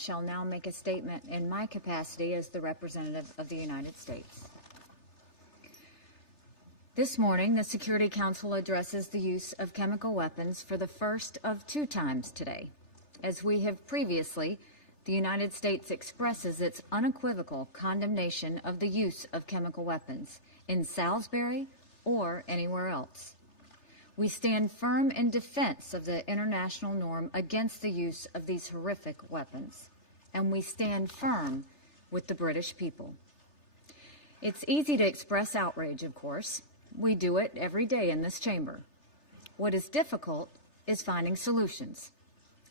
shall now make a statement in my capacity as the representative of the United States. This morning, the Security Council addresses the use of chemical weapons for the first of 2 times today. As we have previously, the United States expresses its unequivocal condemnation of the use of chemical weapons in Salisbury or anywhere else. We stand firm in defense of the international norm against the use of these horrific weapons, and we stand firm with the British people. It's easy to express outrage, of course. We do it every day in this chamber. What is difficult is finding solutions.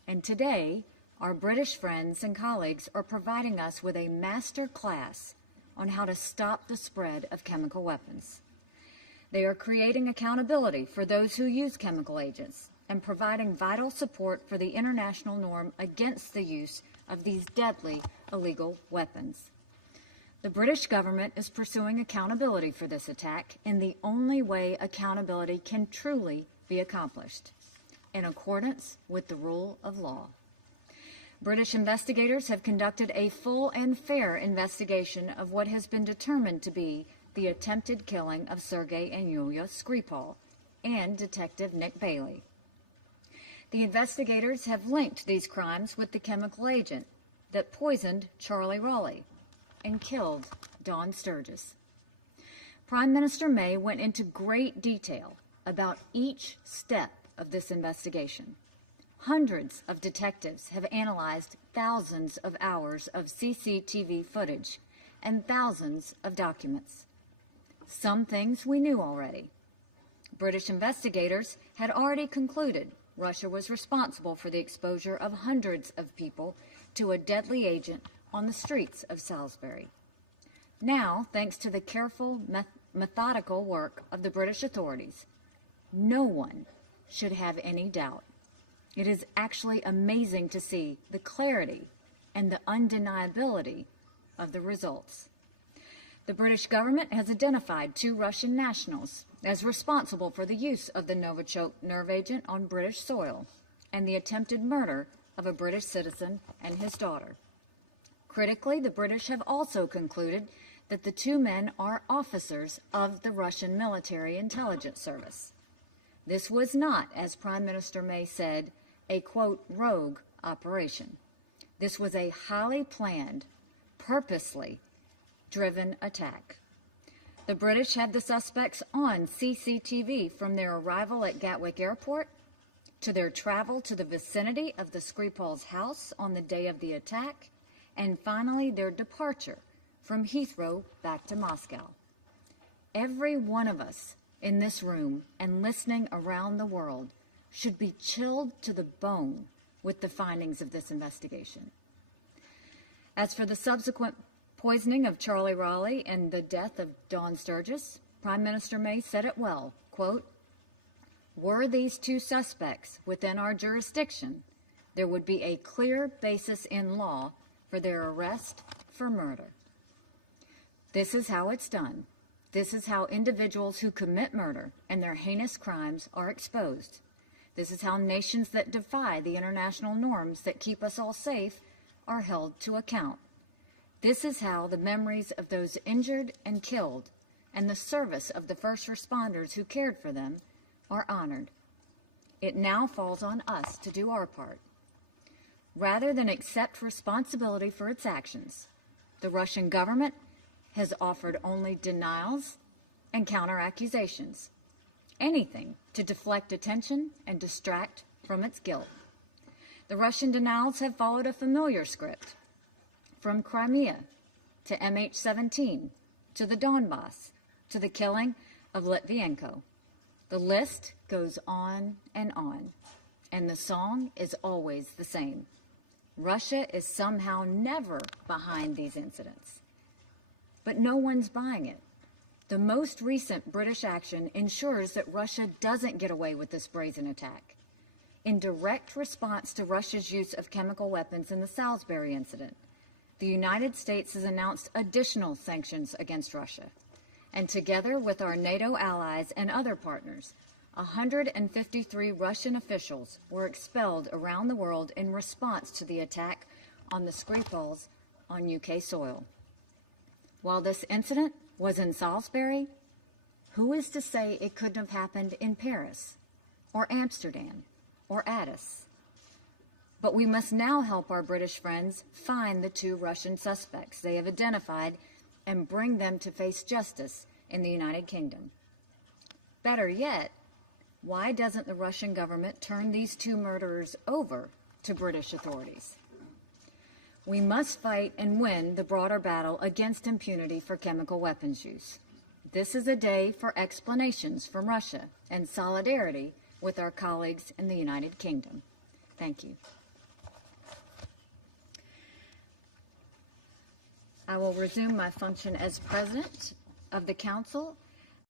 And today, our British friends and colleagues are providing us with a master class on how to stop the spread of chemical weapons. They are creating accountability for those who use chemical agents and providing vital support for the international norm against the use of these deadly illegal weapons. The British government is pursuing accountability for this attack in the only way accountability can truly be accomplished, in accordance with the rule of law. British investigators have conducted a full and fair investigation of what has been determined to be the attempted killing of Sergei and Yulia Skripal and Detective Nick Bailey. The investigators have linked these crimes with the chemical agent that poisoned Charlie Raleigh and killed Dawn Sturgis. Prime Minister May went into great detail about each step of this investigation. Hundreds of detectives have analyzed thousands of hours of CCTV footage and thousands of documents. Some things we knew already. British investigators had already concluded Russia was responsible for the exposure of hundreds of people to a deadly agent on the streets of Salisbury. Now, thanks to the careful, methodical work of the British authorities, no one should have any doubt. It is actually amazing to see the clarity and the undeniability of the results. The British government has identified 2 Russian nationals as responsible for the use of the Novichok nerve agent on British soil and the attempted murder of a British citizen and his daughter. Critically, the British have also concluded that the 2 men are officers of the Russian military intelligence service. This was not, as Prime Minister May said, a, quote, rogue operation. This was a highly planned, purposely driven attack. The British had the suspects on CCTV from their arrival at Gatwick Airport to their travel to the vicinity of the Skripal's house on the day of the attack, and finally their departure from Heathrow back to Moscow. Every one of us in this room and listening around the world should be chilled to the bone with the findings of this investigation. As for the subsequent poisoning of Charlie Raleigh and the death of Dawn Sturgis, Prime Minister May said it well, quote, "Were these 2 suspects within our jurisdiction, there would be a clear basis in law for their arrest for murder." This is how it's done. This is how individuals who commit murder and their heinous crimes are exposed. This is how nations that defy the international norms that keep us all safe are held to account. This is how the memories of those injured and killed and the service of the first responders who cared for them are honored. It now falls on us to do our part. Rather than accept responsibility for its actions, the Russian government has offered only denials and counter-accusations, anything to deflect attention and distract from its guilt. The Russian denials have followed a familiar script, from Crimea to MH17 to the Donbass to the killing of Litvinenko. The list goes on, and the song is always the same. Russia is somehow never behind these incidents. But no one's buying it. The most recent British action ensures that Russia doesn't get away with this brazen attack. In direct response to Russia's use of chemical weapons in the Salisbury incident, the United States has announced additional sanctions against Russia. And together with our NATO allies and other partners, 153 Russian officials were expelled around the world in response to the attack on the Skripals on UK soil. While this incident was in Salisbury, who is to say it couldn't have happened in Paris or Amsterdam or Addis? But we must now help our British friends find the 2 Russian suspects they have identified and bring them to face justice in the United Kingdom. Better yet, why doesn't the Russian government turn these 2 murderers over to British authorities? We must fight and win the broader battle against impunity for chemical weapons use. This is a day for explanations from Russia and solidarity with our colleagues in the United Kingdom. Thank you. I will resume my function as President of the Council